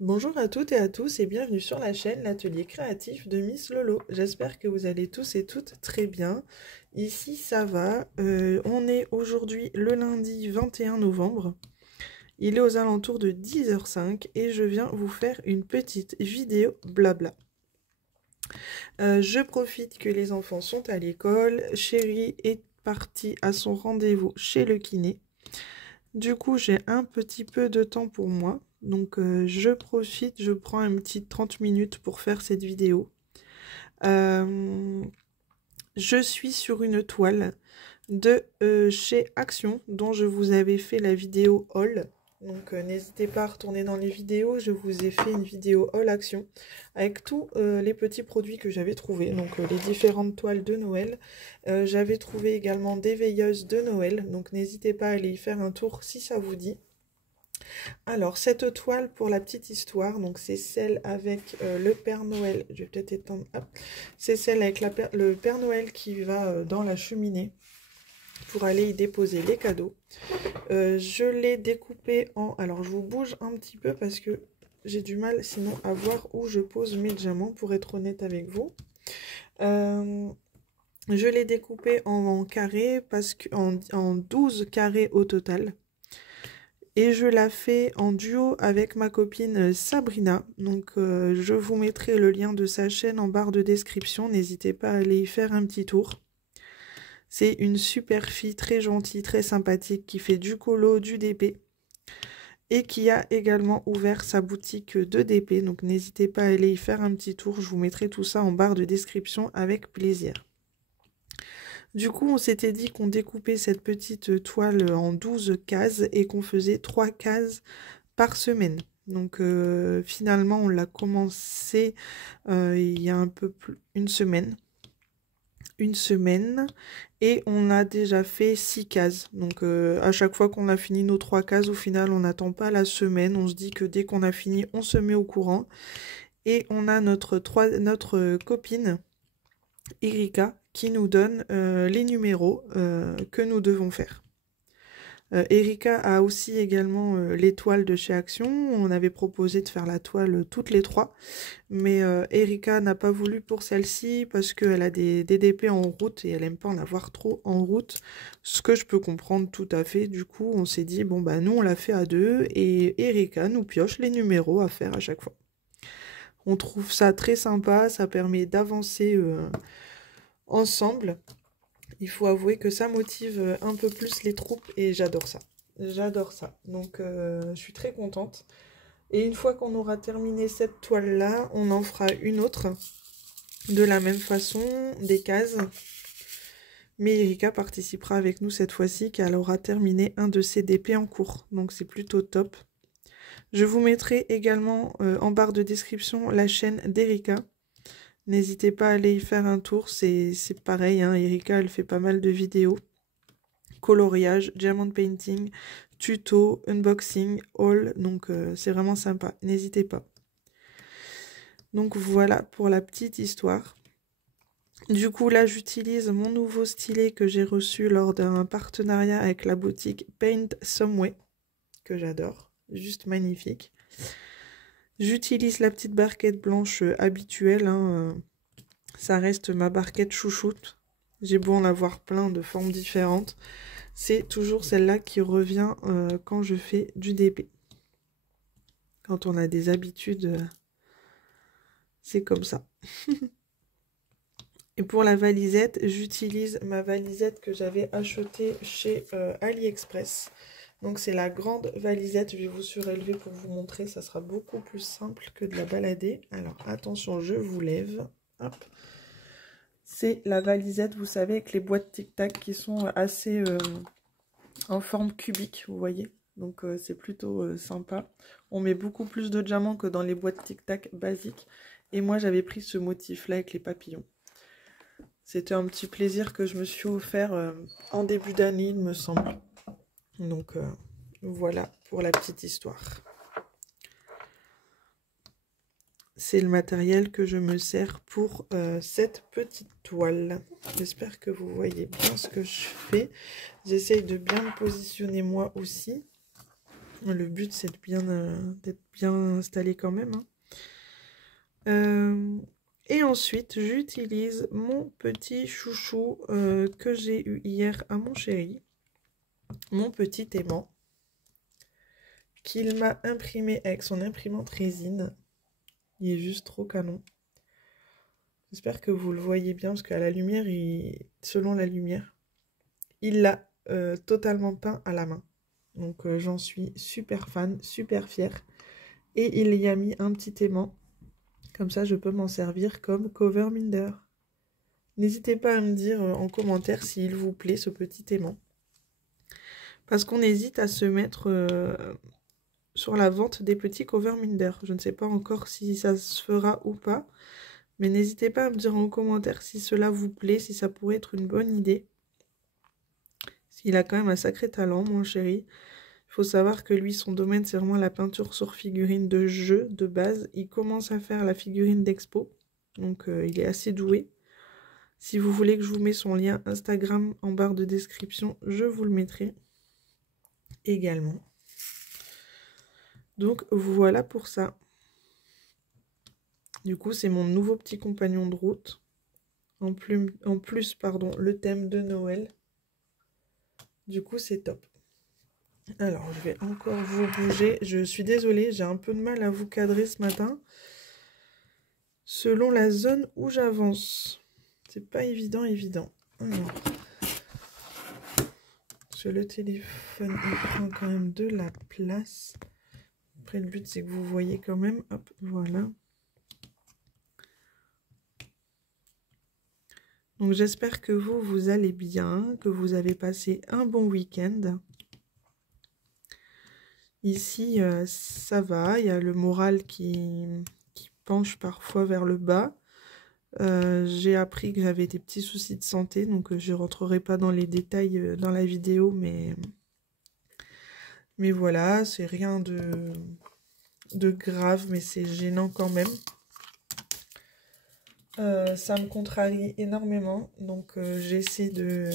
Bonjour à toutes et à tous et bienvenue sur la chaîne L'Atelier Créatif de Miss Lolo. J'espère que vous allez tous et toutes très bien. Ici ça va, on est aujourd'hui le lundi 21 novembre. Il est aux alentours de 10h05 et je viens vous faire une petite vidéo blabla. Je profite que les enfants sont à l'école, Chérie est partie à son rendez-vous chez le kiné. Du coup, j'ai un petit peu de temps pour moi. Donc, je profite, je prends un petit 30 minutes pour faire cette vidéo. Je suis sur une toile de chez Action, dont je vous avais fait la vidéo haul. Donc, n'hésitez pas à retourner dans les vidéos. Je vous ai fait une vidéo haul Action avec tous les petits produits que j'avais trouvés. Donc, les différentes toiles de Noël. J'avais trouvé également des veilleuses de Noël. Donc, n'hésitez pas à aller y faire un tour si ça vous dit. Alors, cette toile, pour la petite histoire, donc c'est celle avec le Père Noël. Je vais peut-être étendre. C'est celle avec le Père Noël qui va dans la cheminée pour aller y déposer les cadeaux. Je l'ai découpée en... Alors, je vous bouge un petit peu parce que j'ai du mal sinon à voir où je pose mes diamants, pour être honnête avec vous. Je l'ai découpée en carrés, en 12 carrés au total. Et je la fais en duo avec ma copine Sabrina. Donc je vous mettrai le lien de sa chaîne en barre de description. N'hésitez pas à aller y faire un petit tour. C'est une super fille, très gentille, très sympathique, qui fait du colo, du DP. Et qui a également ouvert sa boutique de DP. Donc n'hésitez pas à aller y faire un petit tour. Je vous mettrai tout ça en barre de description avec plaisir. Du coup, on s'était dit qu'on découpait cette petite toile en 12 cases et qu'on faisait 3 cases par semaine. Donc finalement, on l'a commencé il y a un peu plus une semaine. Et on a déjà fait 6 cases. Donc à chaque fois qu'on a fini nos 3 cases, au final, on n'attend pas la semaine. On se dit que dès qu'on a fini, on se met au courant. Et on a notre copine, Erika, qui nous donne les numéros que nous devons faire. Erika a aussi également les toiles de chez Action. On avait proposé de faire la toile toutes les trois, mais Erika n'a pas voulu pour celle-ci parce qu'elle a des DDP en route et elle aime pas en avoir trop en route, ce que je peux comprendre tout à fait. Du coup, on s'est dit, bon bah nous on l'a fait à deux et Erika nous pioche les numéros à faire à chaque fois. On trouve ça très sympa, ça permet d'avancer ensemble. Il faut avouer que ça motive un peu plus les troupes et j'adore ça. J'adore ça. Donc je suis très contente. Et une fois qu'on aura terminé cette toile-là, on en fera une autre. De la même façon, des cases. Mais Erika participera avec nous cette fois-ci car elle aura terminé un de ses DP en cours. Donc c'est plutôt top. Je vous mettrai également en barre de description la chaîne d'Erika. N'hésitez pas à aller y faire un tour, c'est pareil, hein, Erika elle fait pas mal de vidéos. Coloriage, diamond painting, tuto, unboxing, haul, donc c'est vraiment sympa, n'hésitez pas. Donc voilà pour la petite histoire. Du coup là j'utilise mon nouveau stylet que j'ai reçu lors d'un partenariat avec la boutique Paint Someway, que j'adore, juste magnifique. J'utilise la petite barquette blanche habituelle, hein, ça reste ma barquette chouchoute. J'ai beau en avoir plein de formes différentes. C'est toujours celle-là qui revient quand je fais du DP. Quand on a des habitudes, c'est comme ça. Et pour la valisette, j'utilise ma valisette que j'avais achetée chez AliExpress. Donc c'est la grande valisette, je vais vous surélever pour vous montrer, ça sera beaucoup plus simple que de la balader. Alors attention, je vous lève. Hop. C'est la valisette, vous savez, avec les boîtes tic-tac qui sont assez en forme cubique, vous voyez. Donc c'est plutôt sympa. On met beaucoup plus de diamants que dans les boîtes tic-tac basiques. Et moi j'avais pris ce motif-là avec les papillons. C'était un petit plaisir que je me suis offert en début d'année, il me semble. Donc voilà pour la petite histoire. C'est le matériel que je me sers pour cette petite toile. J'espère que vous voyez bien ce que je fais. J'essaye de bien me positionner moi aussi. Le but, c'est d'être bien installé quand même, hein. Et ensuite, j'utilise mon petit chouchou que j'ai eu hier à mon chéri. Mon petit aimant. Qu'il m'a imprimé avec son imprimante résine. Il est juste trop canon. J'espère que vous le voyez bien, parce qu'à la lumière, selon la lumière, il l'a totalement peint à la main. Donc j'en suis super fan, super fière. Et il y a mis un petit aimant. Comme ça, je peux m'en servir comme cover minder. N'hésitez pas à me dire en commentaire s'il vous plaît ce petit aimant. Parce qu'on hésite à se mettre sur la vente des petits cover minder. Je ne sais pas encore si ça se fera ou pas. Mais n'hésitez pas à me dire en commentaire si cela vous plaît, si ça pourrait être une bonne idée. Il a quand même un sacré talent, mon chéri. Il faut savoir que lui, son domaine, c'est vraiment la peinture sur figurine de jeu, de base. Il commence à faire la figurine d'expo. Donc, il est assez doué. Si vous voulez que je vous mette son lien Instagram en barre de description, je vous le mettrai également. Donc, voilà pour ça. Du coup, c'est mon nouveau petit compagnon de route. En plus, le thème de Noël. Du coup, c'est top. Alors, je vais encore vous bouger. Je suis désolée, j'ai un peu de mal à vous cadrer ce matin. Selon la zone où j'avance. C'est pas évident. Alors, parce que le téléphone, il prend quand même de la place. Après, le but, c'est que vous voyez quand même. Hop, voilà. Donc, j'espère que vous allez bien, que vous avez passé un bon week-end. Ici, ça va. Il y a le moral qui penche parfois vers le bas. J'ai appris que j'avais des petits soucis de santé, donc je ne rentrerai pas dans les détails dans la vidéo, mais voilà, c'est rien de grave, mais c'est gênant quand même. Ça me contrarie énormément, donc j'essaie de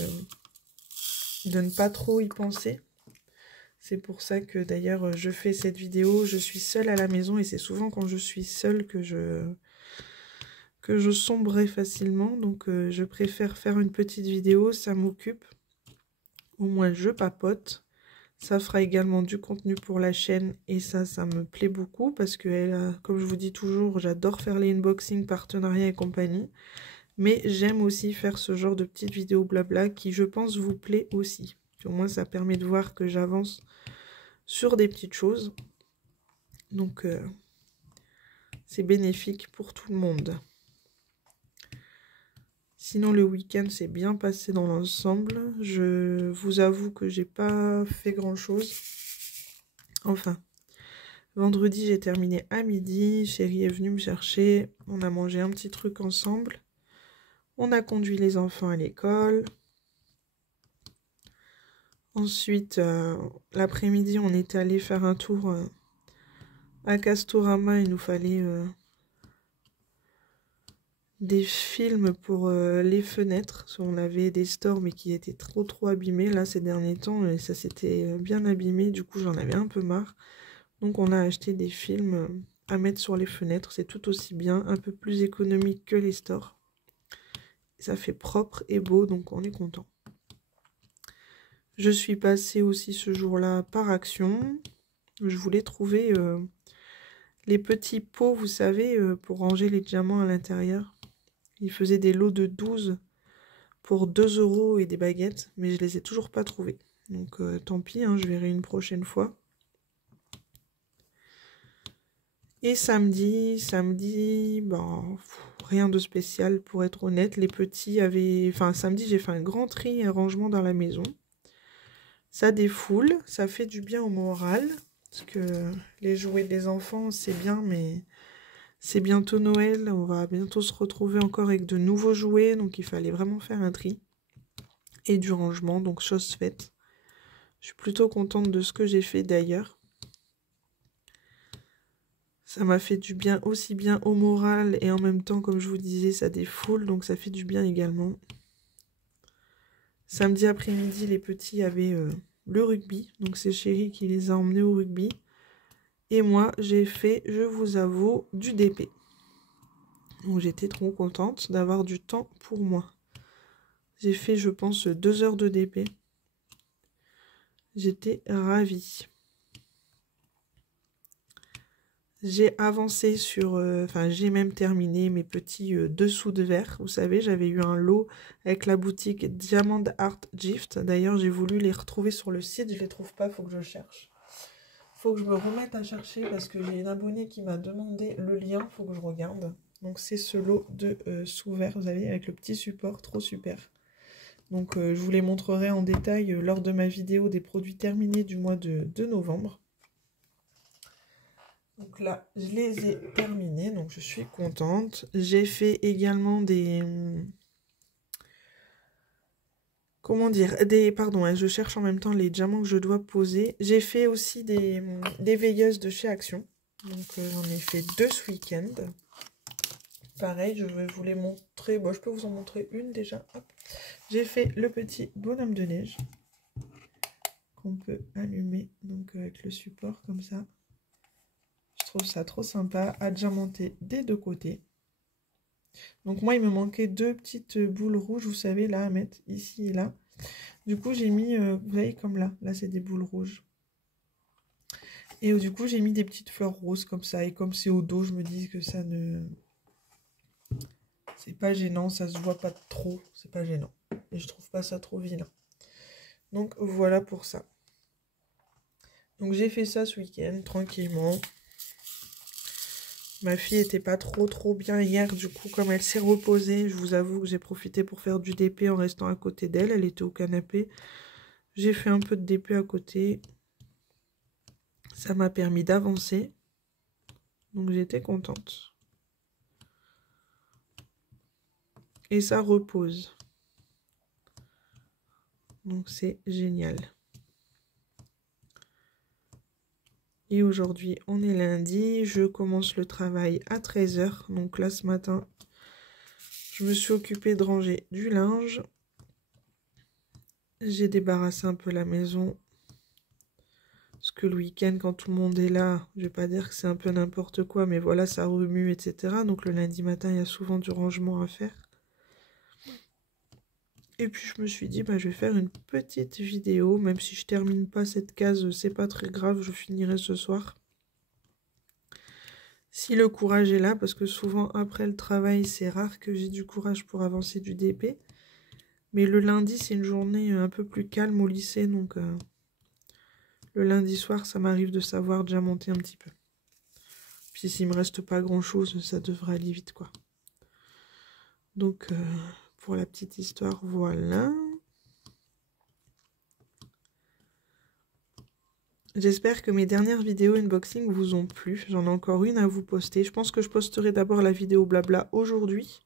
ne pas trop y penser. C'est pour ça que d'ailleurs je fais cette vidéo. Je suis seule à la maison et c'est souvent quand je suis seule que je sombrerai facilement. Donc je préfère faire une petite vidéo, ça m'occupe. Au moins je papote. Ça fera également du contenu pour la chaîne et ça me plaît beaucoup parce que, comme je vous dis toujours, j'adore faire les unboxings, partenariats et compagnie. Mais j'aime aussi faire ce genre de petites vidéos blabla qui, je pense, vous plaît aussi. Au moins, ça permet de voir que j'avance sur des petites choses. Donc, c'est bénéfique pour tout le monde. Sinon, le week-end s'est bien passé dans l'ensemble. Je vous avoue que j'ai pas fait grand-chose. Enfin, vendredi, j'ai terminé à midi. Chérie est venue me chercher. On a mangé un petit truc ensemble. On a conduit les enfants à l'école. Ensuite, l'après-midi, on est allé faire un tour à Castorama. Il nous fallait des films pour les fenêtres. On avait des stores mais qui étaient trop abîmés là ces derniers temps. Et ça s'était bien abîmé. Du coup, j'en avais un peu marre. Donc, on a acheté des films à mettre sur les fenêtres. C'est tout aussi bien. Un peu plus économique que les stores. Ça fait propre et beau. Donc, on est content. Je suis passée aussi ce jour-là par Action. Je voulais trouver les petits pots, vous savez, pour ranger les diamants à l'intérieur. Ils faisaient des lots de 12 pour 2 € et des baguettes, mais je les ai toujours pas trouvés. Donc tant pis, hein, je verrai une prochaine fois. Et samedi, bon, rien de spécial pour être honnête. Les petits avaient... Enfin, samedi, j'ai fait un grand tri et un rangement dans la maison. Ça défoule, ça fait du bien au moral. Parce que les jouets des enfants, c'est bien, mais c'est bientôt Noël. On va bientôt se retrouver encore avec de nouveaux jouets. Donc, il fallait vraiment faire un tri. Et du rangement, donc chose faite. Je suis plutôt contente de ce que j'ai fait d'ailleurs. Ça m'a fait du bien, aussi bien au moral. Et en même temps, comme je vous disais, ça défoule. Donc, ça fait du bien également. Samedi après-midi, les petits avaient le rugby. Donc c'est Chéri qui les a emmenés au rugby. Et moi, j'ai fait, je vous avoue, du DP. Donc j'étais trop contente d'avoir du temps pour moi. J'ai fait, je pense, 2 heures de DP. J'étais ravie. J'ai avancé sur... Enfin, j'ai même terminé mes petits dessous de verre. Vous savez, j'avais eu un lot avec la boutique Diamond Art Gift. D'ailleurs, j'ai voulu les retrouver sur le site. Je les trouve pas, faut que je cherche. Faut que je me remette à chercher parce que j'ai une abonnée qui m'a demandé le lien. Faut que je regarde. Donc, c'est ce lot de sous-verre, vous savez, avec le petit support. Trop super. Donc, je vous les montrerai en détail lors de ma vidéo des produits terminés du mois de novembre. Donc là, je les ai terminés, donc je suis contente. J'ai fait également des... Comment dire? Pardon, je cherche en même temps les diamants que je dois poser. J'ai fait aussi des veilleuses de chez Action. Donc j'en ai fait 2 ce week-end. Pareil, je vais vous les montrer. Bon, je peux vous en montrer une déjà. J'ai fait le petit bonhomme de neige qu'on peut allumer donc avec le support comme ça. Je trouve ça trop sympa, à diamanter des 2 côtés. Donc moi, il me manquait 2 petites boules rouges, vous savez, là, à mettre ici et là. Du coup, j'ai mis, vous voyez, comme là. Là, c'est des boules rouges. Et du coup, j'ai mis des petites fleurs roses comme ça. Et comme c'est au dos, je me dis que ça ne... C'est pas gênant, ça se voit pas trop. C'est pas gênant. Et je trouve pas ça trop vilain. Donc voilà pour ça. Donc j'ai fait ça ce week-end, tranquillement. Ma fille était pas trop bien hier, du coup, comme elle s'est reposée, je vous avoue que j'ai profité pour faire du DP en restant à côté d'elle. Elle était au canapé. J'ai fait un peu de DP à côté. Ça m'a permis d'avancer. Donc j'étais contente. Et ça repose. Donc c'est génial. Et aujourd'hui, on est lundi. Je commence le travail à 13 h. Donc là, ce matin, je me suis occupée de ranger du linge. J'ai débarrassé un peu la maison. Parce que le week-end, quand tout le monde est là, je vais pas dire que c'est un peu n'importe quoi, mais voilà, ça remue, etc. Donc le lundi matin, il y a souvent du rangement à faire. Et puis je me suis dit, bah, je vais faire une petite vidéo, même si je termine pas cette case, c'est pas très grave, je finirai ce soir. Si le courage est là, parce que souvent après le travail, c'est rare que j'ai du courage pour avancer du DP. Mais le lundi, c'est une journée un peu plus calme au lycée, donc le lundi soir, ça m'arrive de savoir déjà monter un petit peu. Puis s'il me reste pas grand chose, ça devrait aller vite, quoi. Donc, pour la petite histoire, voilà. J'espère que mes dernières vidéos unboxing vous ont plu. J'en ai encore une à vous poster. Je pense que je posterai d'abord la vidéo blabla aujourd'hui.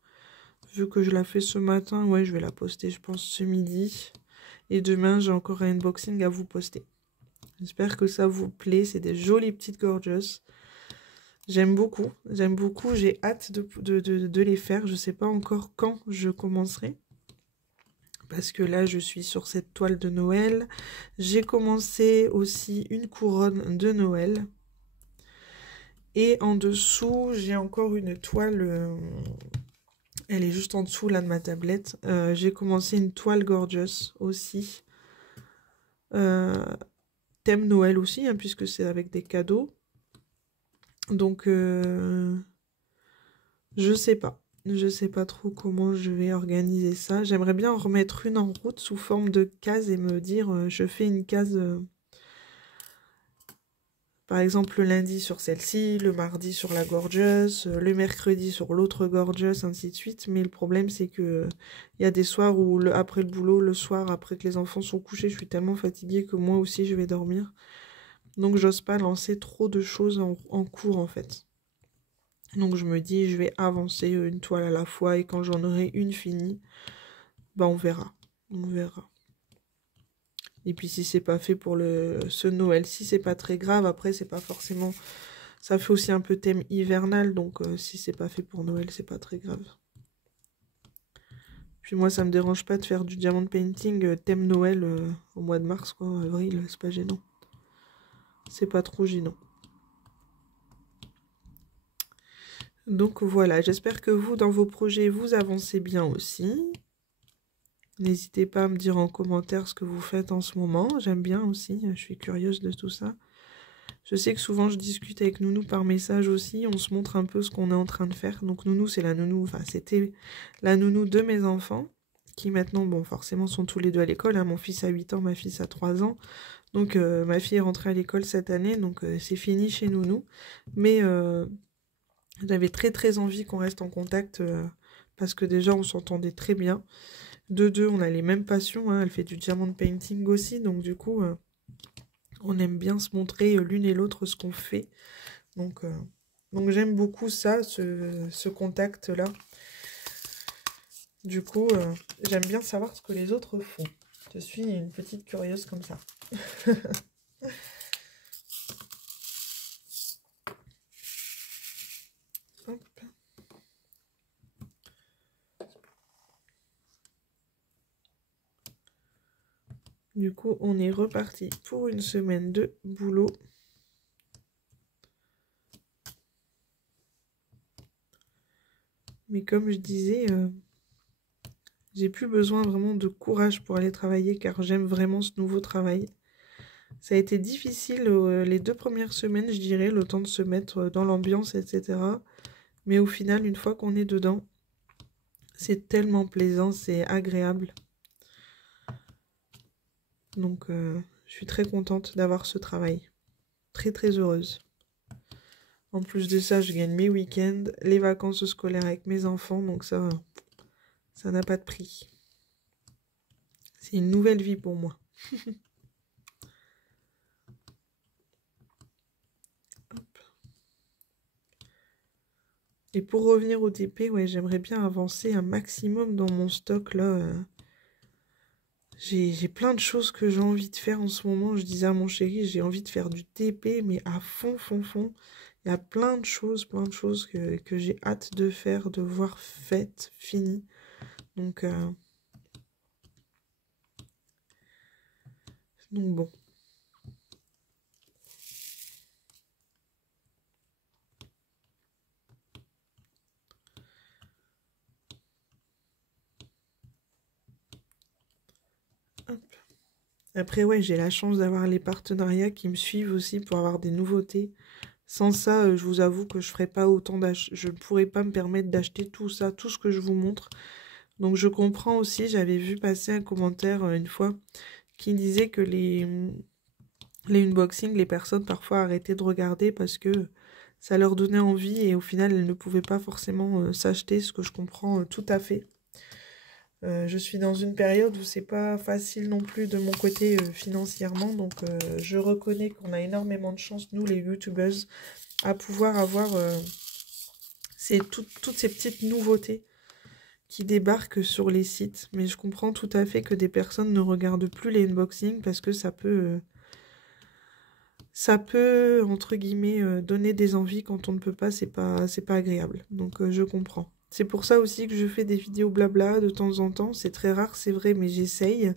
Vu que je la fais ce matin, ouais, je vais la poster, je pense, ce midi. Et demain, j'ai encore un unboxing à vous poster. J'espère que ça vous plaît. C'est des jolies petites gorgeous. J'aime beaucoup. J'aime beaucoup. J'ai hâte de les faire. Je ne sais pas encore quand je commencerai. Parce que là, je suis sur cette toile de Noël. J'ai commencé aussi une couronne de Noël. Et en dessous, j'ai encore une toile... elle est juste en dessous, là, de ma tablette. J'ai commencé une toile gorgeous aussi. Thème Noël aussi, hein, puisque c'est avec des cadeaux. Donc, je sais pas. Je sais pas trop comment je vais organiser ça. J'aimerais bien en remettre une en route sous forme de case et me dire, je fais une case, par exemple, le lundi sur celle-ci, le mardi sur la gorgeous, le mercredi sur l'autre gorgeous, ainsi de suite. Mais le problème, c'est que il y a des soirs où, après le boulot, le soir, après que les enfants sont couchés, je suis tellement fatiguée que moi aussi, je vais dormir. Donc, j'ose pas lancer trop de choses en cours, en fait. Donc je me dis, je vais avancer une toile à la fois et quand j'en aurai une finie, bah on verra. On verra. Et puis si c'est pas fait pour ce Noël-ci, c'est pas très grave. Après, c'est pas forcément... Ça fait aussi un peu thème hivernal, donc si c'est pas fait pour Noël, c'est pas très grave. Puis moi, ça me dérange pas de faire du diamond painting thème Noël au mois de mars, quoi, avril, c'est pas gênant. C'est pas trop gênant. Donc voilà, j'espère que vous, dans vos projets, vous avancez bien aussi. N'hésitez pas à me dire en commentaire ce que vous faites en ce moment. J'aime bien aussi, je suis curieuse de tout ça. Je sais que souvent je discute avec Nounou par message aussi, on se montre un peu ce qu'on est en train de faire. Donc Nounou, c'est la nounou, enfin c'était la nounou de mes enfants, qui maintenant, bon forcément sont tous les deux à l'école, hein. Mon fils a 8 ans, ma fille a 3 ans. Donc ma fille est rentrée à l'école cette année, donc c'est fini chez Nounou. Mais j'avais très envie qu'on reste en contact, parce que déjà on s'entendait très bien. De deux, on a les mêmes passions, hein. Elle fait du diamond painting aussi, donc du coup... on aime bien se montrer l'une et l'autre ce qu'on fait. Donc j'aime beaucoup ça, ce contact-là. Du coup, j'aime bien savoir ce que les autres font. Je suis une petite curieuse comme ça. Hop. Du coup, on est reparti pour une semaine de boulot. Mais comme je disais, j'ai plus besoin vraiment de courage pour aller travailler car j'aime vraiment ce nouveau travail. Ça a été difficile les 2 premières semaines, je dirais, le temps de se mettre dans l'ambiance, etc. Mais au final, une fois qu'on est dedans, c'est tellement plaisant, c'est agréable. Donc, je suis très contente d'avoir ce travail. Très heureuse. En plus de ça, je gagne mes week-ends, les vacances scolaires avec mes enfants. Donc ça n'a pas de prix. C'est une nouvelle vie pour moi. Hop. Et pour revenir au TP, ouais, j'aimerais bien avancer un maximum dans mon stock là. J'ai plein de choses que j'ai envie de faire en ce moment. Je disais à mon chéri, j'ai envie de faire du TP, mais à fond. Il y a plein de choses que j'ai hâte de faire, de voir faites, finies. Donc bon. Hop. Après, ouais, j'ai la chance d'avoir les partenariats qui me suivent aussi pour avoir des nouveautés. Sans ça, je vous avoue que je ferais pas autant d'achats. Je ne pourrais pas me permettre d'acheter tout ça, tout ce que je vous montre. Donc je comprends aussi, j'avais vu passer un commentaire une fois qui disait que les unboxings, les personnes parfois arrêtaient de regarder parce que ça leur donnait envie et au final elles ne pouvaient pas forcément s'acheter, ce que je comprends tout à fait. Je suis dans une période où c'est pas facile non plus de mon côté financièrement, donc je reconnais qu'on a énormément de chance, nous les youtubeuses, à pouvoir avoir toutes ces petites nouveautés qui débarquent sur les sites. Mais je comprends tout à fait que des personnes ne regardent plus les unboxings parce que ça peut entre guillemets, donner des envies quand on ne peut pas, c'est pas agréable. Donc je comprends. C'est pour ça aussi que je fais des vidéos blabla de temps en temps. C'est très rare, c'est vrai, mais j'essaye.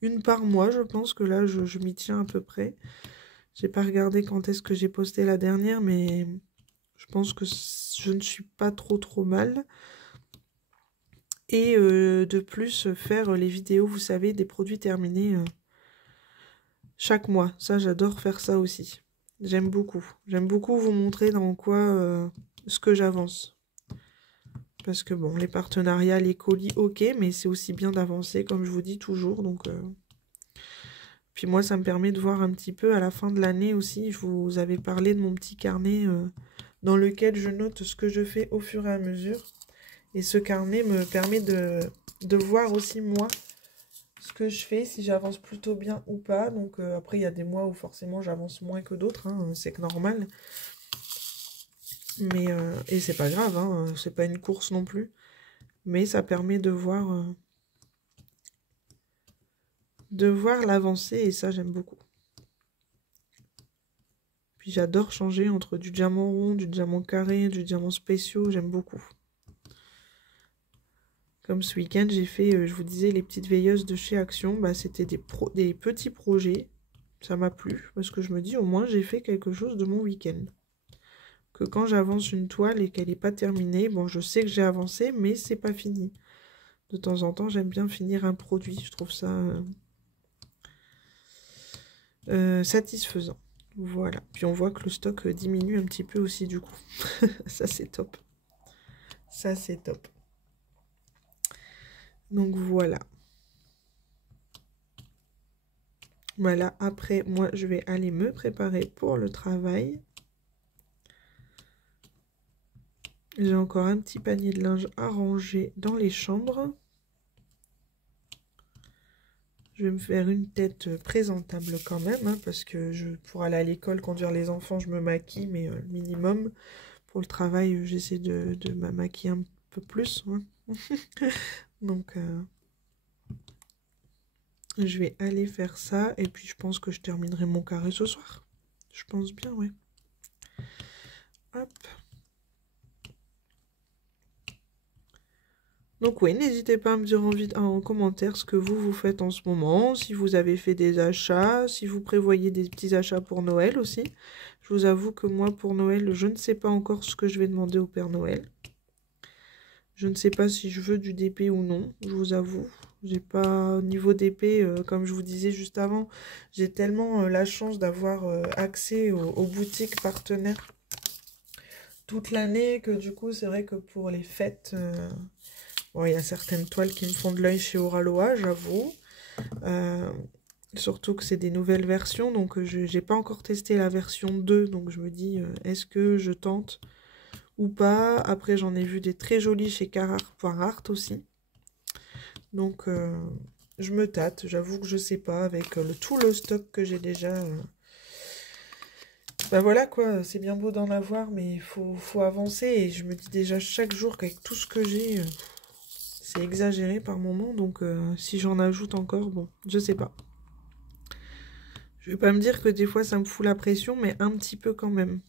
Une par mois, je pense que là, je m'y tiens à peu près. J'ai pas regardé quand est-ce que j'ai posté la dernière, mais je pense que je ne suis pas trop mal. Et de plus, faire les vidéos, vous savez, des produits terminés chaque mois. Ça, j'adore faire ça aussi. J'aime beaucoup. J'aime beaucoup vous montrer dans quoi ce que j'avance. Parce que bon, les partenariats, les colis, ok, mais c'est aussi bien d'avancer, comme je vous dis toujours. Donc, puis moi, ça me permet de voir un petit peu à la fin de l'année aussi. Je vous avais parlé de mon petit carnet dans lequel je note ce que je fais au fur et à mesure. Et ce carnet me permet de voir aussi moi ce que je fais, si j'avance plutôt bien ou pas. Donc après, il y a des mois où forcément j'avance moins que d'autres, hein, c'est que normal. Mais, et c'est pas grave, hein, c'est pas une course non plus. Mais ça permet de voir l'avancée et ça j'aime beaucoup. Puis j'adore changer entre du diamant rond, du diamant carré, du diamant spéciaux, j'aime beaucoup. Comme ce week-end, j'ai fait, je vous disais, les petites veilleuses de chez Action. Bah, c'était des petits projets. Ça m'a plu parce que je me dis, au moins, j'ai fait quelque chose de mon week-end. Que quand j'avance une toile et qu'elle n'est pas terminée, bon, je sais que j'ai avancé, mais c'est pas fini. De temps en temps, j'aime bien finir un produit. Je trouve ça satisfaisant. Voilà. Puis on voit que le stock diminue un petit peu aussi du coup. Ça, c'est top. Ça, c'est top. Donc voilà. Voilà, après, moi, je vais aller me préparer pour le travail. J'ai encore un petit panier de linge à ranger dans les chambres. Je vais me faire une tête présentable quand même, hein, parce que pour aller à l'école, conduire les enfants, je me maquille, mais le minimum. Pour le travail, j'essaie de me maquiller un peu plus. Hein. Donc, je vais aller faire ça, et puis je pense que je terminerai mon carré ce soir. Je pense bien, ouais. Hop. Donc oui, n'hésitez pas à me dire en commentaire ce que vous faites en ce moment, si vous avez fait des achats, si vous prévoyez des petits achats pour Noël aussi. Je vous avoue que moi, pour Noël, je ne sais pas encore ce que je vais demander au Père Noël. Je ne sais pas si je veux du DP ou non, je vous avoue. J'ai pas, niveau DP, comme je vous disais juste avant, j'ai tellement la chance d'avoir accès aux boutiques partenaires toute l'année que du coup, c'est vrai que pour les fêtes... Bon, il y a certaines toiles qui me font de l'œil chez Oraloa, j'avoue. Surtout que c'est des nouvelles versions, donc je n'ai pas encore testé la version 2, donc je me dis, est-ce que je tente ou pas? Après, j'en ai vu des très jolies chez Carrart aussi. Donc, je me tâte, j'avoue que je sais pas, avec tout le stock que j'ai déjà... Ben voilà quoi, c'est bien beau d'en avoir, mais il faut avancer. Et je me dis déjà chaque jour qu'avec tout ce que j'ai... c'est exagéré par moment, donc si j'en ajoute encore, bon, je sais pas. Je vais pas me dire que des fois ça me fout la pression, mais un petit peu quand même.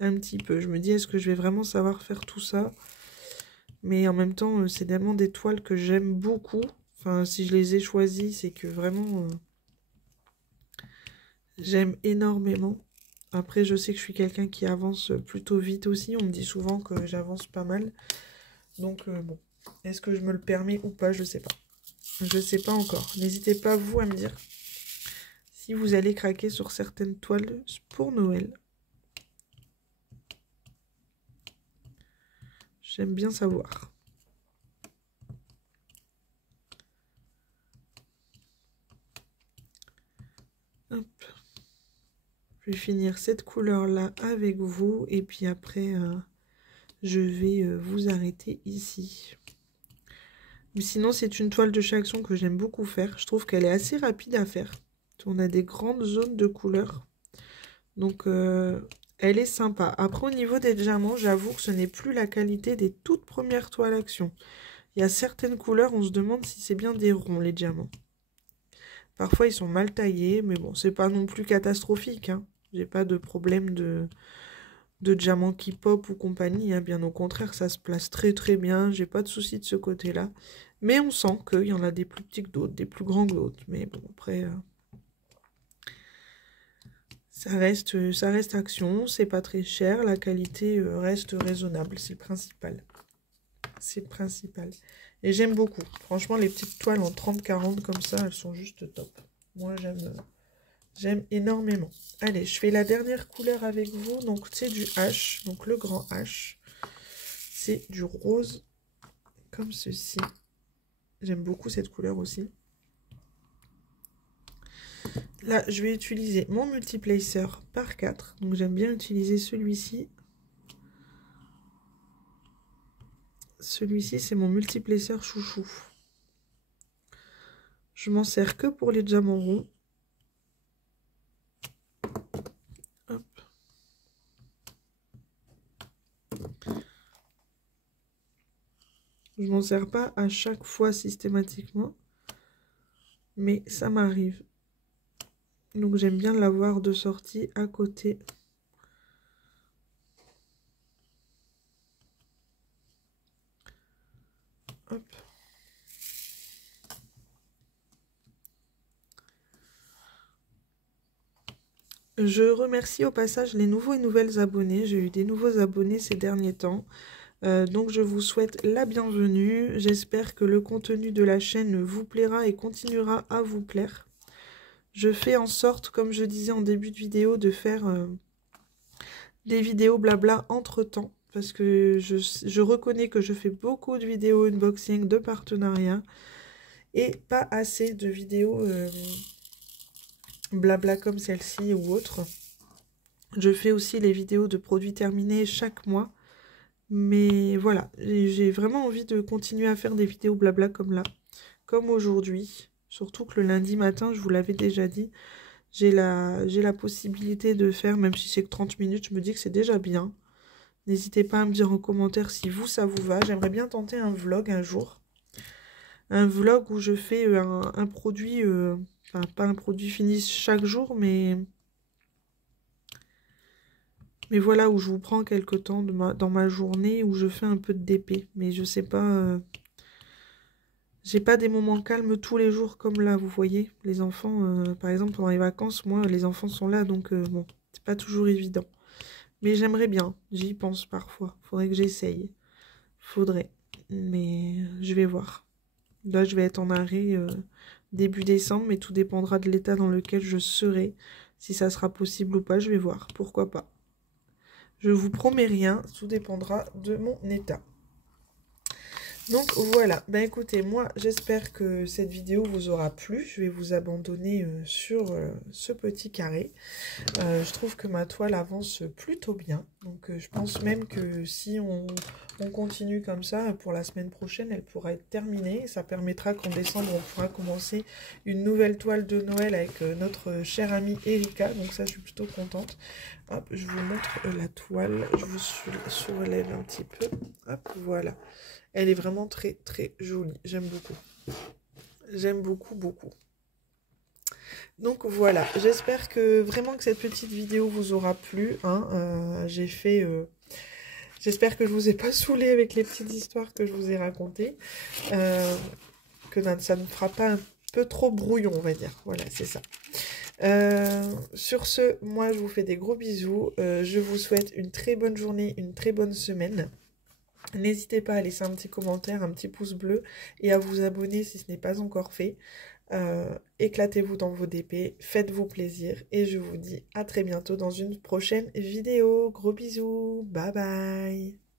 Un petit peu. Je me dis, est-ce que je vais vraiment savoir faire tout ça? Mais en même temps, c'est tellement des toiles que j'aime beaucoup. Enfin, si je les ai choisies, c'est que vraiment, j'aime énormément. Après, je sais que je suis quelqu'un qui avance plutôt vite aussi. On me dit souvent que j'avance pas mal. Donc, bon, est-ce que je me le permets ou pas? Je sais pas. Je sais pas encore. N'hésitez pas, vous, à me dire si vous allez craquer sur certaines toiles pour Noël. J'aime bien savoir. Hop. Je vais finir cette couleur-là avec vous. Et puis après, je vais vous arrêter ici. Mais sinon, c'est une toile de chez Action que j'aime beaucoup faire. Je trouve qu'elle est assez rapide à faire. On a des grandes zones de couleurs. Donc, elle est sympa. Après, au niveau des diamants, j'avoue que ce n'est plus la qualité des toutes premières toiles Action. Il y a certaines couleurs, on se demande si c'est bien des ronds, les diamants. Parfois, ils sont mal taillés, mais bon, c'est pas non plus catastrophique. Hein. J'ai pas de problème de diamants qui pop ou compagnie. Hein. Bien au contraire, ça se place très très bien. J'ai pas de souci de ce côté-là. Mais on sent qu'il y en a des plus petits que d'autres, des plus grands que d'autres. Mais bon, après, ça reste Action. C'est pas très cher. La qualité reste raisonnable. C'est le principal. C'est le principal. Et j'aime beaucoup. Franchement, les petites toiles en 30-40 comme ça, elles sont juste top. Moi, j'aime énormément. Allez, je fais la dernière couleur avec vous. Donc, c'est du H. Donc, le grand H. C'est du rose comme ceci. J'aime beaucoup cette couleur aussi. Là, je vais utiliser mon multiplacer par 4. Donc, j'aime bien utiliser celui-ci. Celui-ci, c'est mon multiplacer chouchou. Je m'en sers que pour les diamants ronds. Hop. Je m'en sers pas à chaque fois systématiquement. Mais ça m'arrive. Donc j'aime bien l'avoir de sortie à côté. Hop. Je remercie au passage les nouveaux et nouvelles abonnés. J'ai eu des nouveaux abonnés ces derniers temps. Donc je vous souhaite la bienvenue. J'espère que le contenu de la chaîne vous plaira et continuera à vous plaire. Je fais en sorte, comme je disais en début de vidéo, de faire des vidéos blabla entre-temps. Parce que je reconnais que je fais beaucoup de vidéos unboxing, de partenariats. Et pas assez de vidéos blabla comme celle-ci ou autre. Je fais aussi les vidéos de produits terminés chaque mois. Mais voilà, j'ai vraiment envie de continuer à faire des vidéos blabla comme là. Comme aujourd'hui. Surtout que le lundi matin, je vous l'avais déjà dit, j'ai la possibilité de faire, même si c'est que 30 minutes, je me dis que c'est déjà bien. N'hésitez pas à me dire en commentaire si vous, ça vous va. J'aimerais bien tenter un vlog un jour. Un vlog où je fais un produit, enfin pas un produit fini chaque jour, mais voilà, où je vous prends quelque temps dans ma journée, où je fais un peu de DP. Mais je sais pas, j'ai pas des moments calmes tous les jours comme là, vous voyez. Les enfants, par exemple, pendant les vacances, moi, les enfants sont là, donc bon, c'est pas toujours évident. Mais j'aimerais bien, j'y pense parfois. Faudrait que j'essaye. Faudrait. Mais je vais voir. Là, je vais être en arrêt début décembre, mais tout dépendra de l'état dans lequel je serai. Si ça sera possible ou pas, je vais voir. Pourquoi pas. Je vous promets rien, tout dépendra de mon état. Donc voilà, ben écoutez, moi j'espère que cette vidéo vous aura plu. Je vais vous abandonner sur ce petit carré. Je trouve que ma toile avance plutôt bien. Donc je pense même que si on continue comme ça, pour la semaine prochaine, elle pourra être terminée. Ça permettra qu'en décembre, on pourra commencer une nouvelle toile de Noël avec notre chère amie Erika. Donc ça, je suis plutôt contente. Hop, je vous montre la toile. Je vous surlève un petit peu. Hop, voilà. Elle est vraiment très très jolie. J'aime beaucoup. J'aime beaucoup, beaucoup. Donc voilà, j'espère que vraiment que cette petite vidéo vous aura plu. Hein. J'espère que je vous ai pas saoulé avec les petites histoires que je vous ai racontées. Que ça ne fera pas un peu trop brouillon, on va dire. Voilà, c'est ça. Sur ce, moi je vous fais des gros bisous. Je vous souhaite une très bonne journée, une très bonne semaine. N'hésitez pas à laisser un petit commentaire, un petit pouce bleu et à vous abonner si ce n'est pas encore fait. Éclatez-vous dans vos DP, faites-vous plaisir et je vous dis à très bientôt dans une prochaine vidéo. Gros bisous, bye bye.